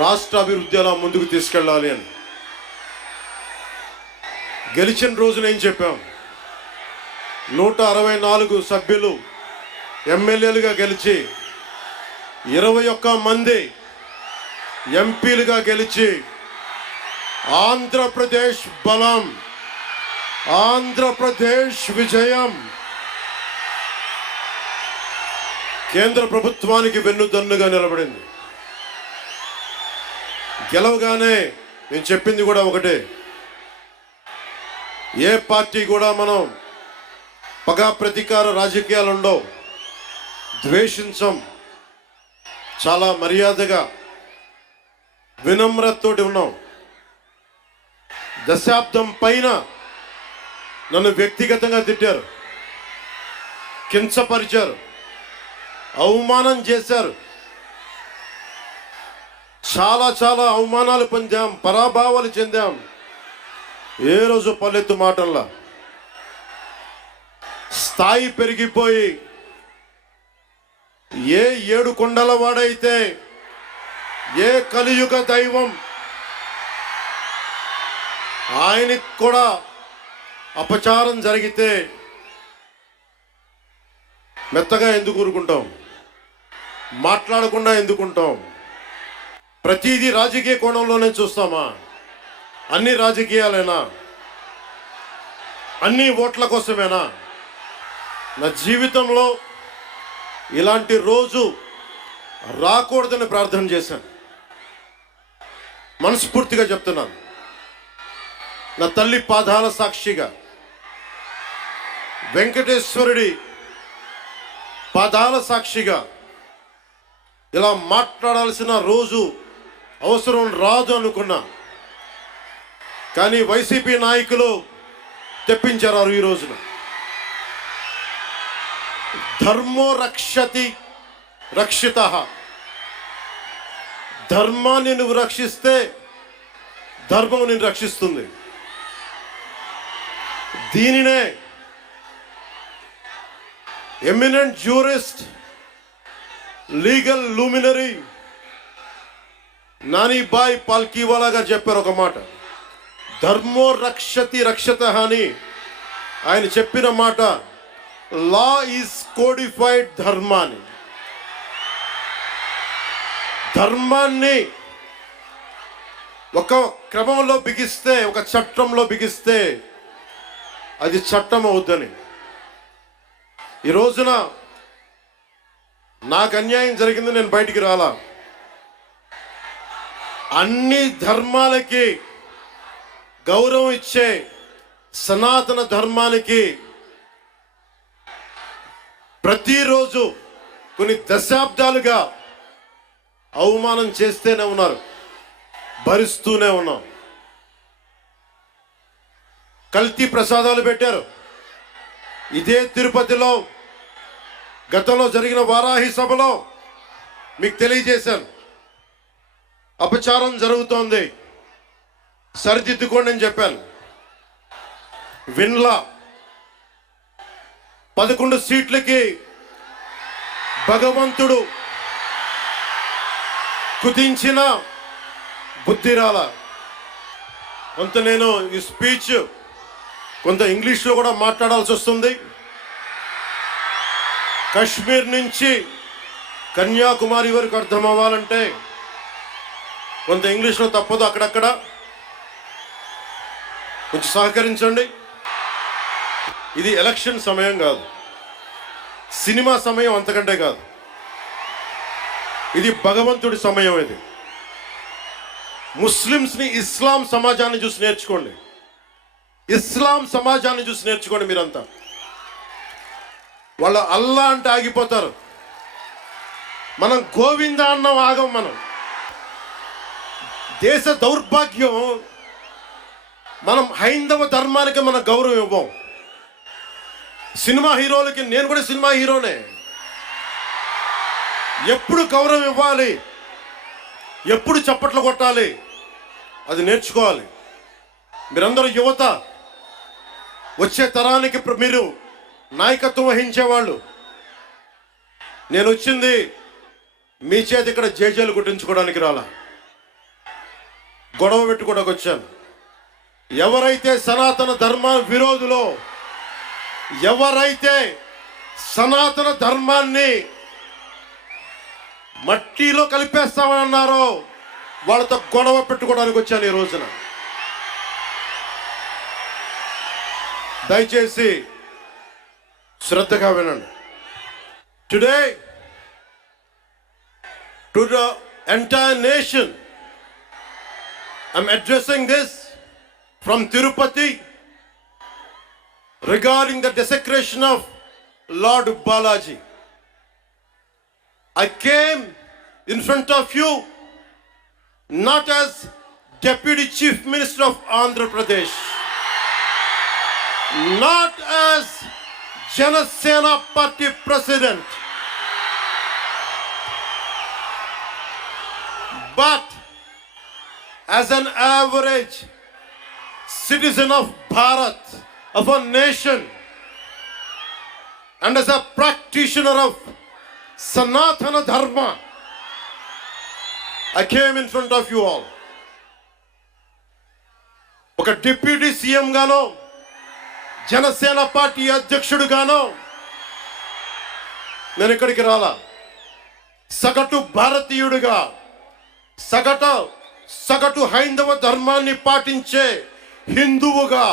రాష్ట్ర అభివృద్ధి ఎలా ముందుకు తీసుకెళ్ళాలి అని గెలిచిన రోజున ఏం చెప్పాం? 164 సభ్యులు ఎమ్మెల్యేలుగా గెలిచి 21 మంది ఎంపీలుగా గెలిచి ఆంధ్రప్రదేశ్ బలం, ఆంధ్రప్రదేశ్ విజయం, కేంద్ర ప్రభుత్వానికి వెన్నుదన్నుగా నిలబడింది. గెలవగానే నేను చెప్పింది కూడా ఒకటే, ఏ పార్టీ కూడా మనం పగా ప్రతీకార రాజకీయాలు ఉండవు, ద్వేషించం, చాలా మర్యాదగా వినమ్రతతోటి ఉన్నాం. దశాబ్దం పైన నన్ను వ్యక్తిగతంగా తిట్టారు, కించపరిచారు, అవమానం చేశారు. చాలా చాలా అవమానాలు పొందాం, పరాభావాలు చెందాం. ఏ రోజు పల్లెత్తు మాటల్లా స్థాయి పెరిగిపోయి ఏ 7 కొండల వాడైతే, ఏ కలియుగ దైవం ఆయనకి కూడా అపచారం జరిగితే మెత్తగా ఎందుకు ఊరుకుంటాం? మాట్లాడకుండా ఎందుకుంటాం? ప్రతిదీ రాజకీయ కోణంలోనే చూస్తామా? అన్ని రాజకీయాలేనా? అన్ని ఓట్ల కోసమేనా? నా జీవితంలో ఇలాంటి రోజు రాకూడదని ప్రార్థన చేశాను. మనస్ఫూర్తిగా చెప్తున్నాను. నా తల్లి పాదాల సాక్షిగా, వెంకటేశ్వరుడి పాదాల సాక్షిగా ఇలా మాట్లాడాల్సిన రోజు అవసరం రాదు అనుకున్నా. కానీ వైసీపీ నాయకులు తెప్పించారు ఈ రోజున. ధర్మో రక్షతి రక్షిత, ధర్మాన్ని నువ్వు రక్షిస్తే ధర్మం నిన్ను రక్షిస్తుంది. దీనినే ఎమినెంట్ జ్యూరిస్ట్, లీగల్ లూమినరీ నానీబాయ్ పాల్కీవాలాగా చెప్పారు ఒక మాట. ధర్మో రక్షతి రక్షత అని ఆయన చెప్పిన మాట. లా ఈజ్ కోడిఫైడ్ ధర్మాన్ని. ధర్మాన్ని ఒక క్రమంలో బిగిస్తే, ఒక చట్టంలో బిగిస్తే అది చట్టం అవుద్దని. ఈ రోజున నాకు అన్యాయం జరిగింది, నేను బయటికి రాలా. అన్ని ధర్మాలకి గౌరవం ఇచ్చే సనాతన ధర్మానికి ప్రతిరోజు కొన్ని దశాబ్దాలుగా అవమానం చేస్తూనే ఉన్నారు, భరిస్తూనే ఉన్నాం. కల్తీ ప్రసాదాలు పెట్టారు. ఇదే తిరుపతిలో గతంలో జరిగిన వారాహి సభలో మీకు తెలియజేశాను, అపచారం జరుగుతోంది, సరిదిద్దుకోండి అని చెప్పాను. విన్లా 11 సీట్లకి భగవంతుడు కుదించిన బుద్ధిరాల. కొంత నేను ఈ స్పీచ్ కొంత ఇంగ్లీష్లో కూడా మాట్లాడాల్సి వస్తుంది. కశ్మీర్ నుంచి కన్యాకుమారి వరకు అర్థం అవ్వాలంటే కొంత ఇంగ్లీష్లో తప్పదు. అక్కడక్కడ కొంచెం సహకరించండి. ఇది ఎలక్షన్ సమయం కాదు, సినిమా సమయం అంతకంటే కాదు. ఇది భగవంతుడి సమయం. ఇది ముస్లిమ్స్ని, ఇస్లాం సమాజాన్ని చూసి నేర్చుకోండి. ఇస్లాం సమాజాన్ని చూసి నేర్చుకోండి. మీరంతా వాళ్ళు అల్లా అంటే ఆగిపోతారు, మనం గోవింద అన్నం ఆగం. మనం దేశ దౌర్భాగ్యం, మనం హైందవ ధర్మానికి మన గౌరవం ఇవ్వం. సినిమా హీరోలకి, నేను కూడా సినిమా హీరోనే, ఎప్పుడు గౌరవం ఇవ్వాలి, ఎప్పుడు చప్పట్లు కొట్టాలి, అది నేర్చుకోవాలి. మీరందరూ యువత, వచ్చే తరానికి మీరు నాయకత్వం వహించేవాళ్ళు. నేను వచ్చింది మీ చేతి ఇక్కడ జేజేలు కొట్టించుకోవడానికి రాలా. గొడవ పెట్టుకోవడానికి వచ్చాను. ఎవరైతే సనాతన ధర్మ విరోధులో, ఎవరైతే సనాతన ధర్మాన్ని మట్టిలో కలిపేస్తామని అన్నారో వాళ్ళతో గొడవ పెట్టుకోవడానికి వచ్చాను ఈ రోజున. దయచేసి శ్రద్ధగా వినండి. Today to the entire nation I'm addressing this from Tirupati regarding the desecration of Lord Balaji. I came in front of you not as Deputy Chief Minister of Andhra Pradesh, not as Janasena Party President, but as an average citizen of Bharat, of a nation, and as a practitioner of Sanatana Dharma. I came in front of you all. ఒక deputy CM గానో, Janasena party అధ్యక్షుడు గానో నేను ఇక్కడికి రాలా. సగటు భారతీయుడిగా, సగటు హైందవ ధర్మాన్ని పాటించే హిందువుగా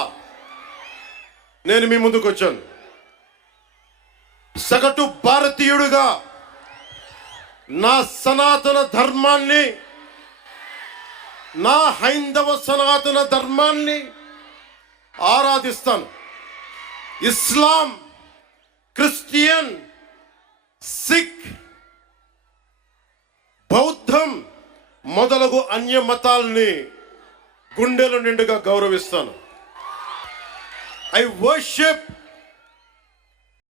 నేను మీ ముందుకు వచ్చాను. సగటు భారతీయుడిగా నా సనాతన ధర్మాన్ని, నా హైందవ సనాతన ధర్మాన్ని ఆరాధిస్తాను. ఇస్లాం, క్రిస్టియన్, సిక్, బౌద్ధం మొదలగు అన్య మతాల్ని గుండెల నిండుగా గౌరవిస్తాను. I worship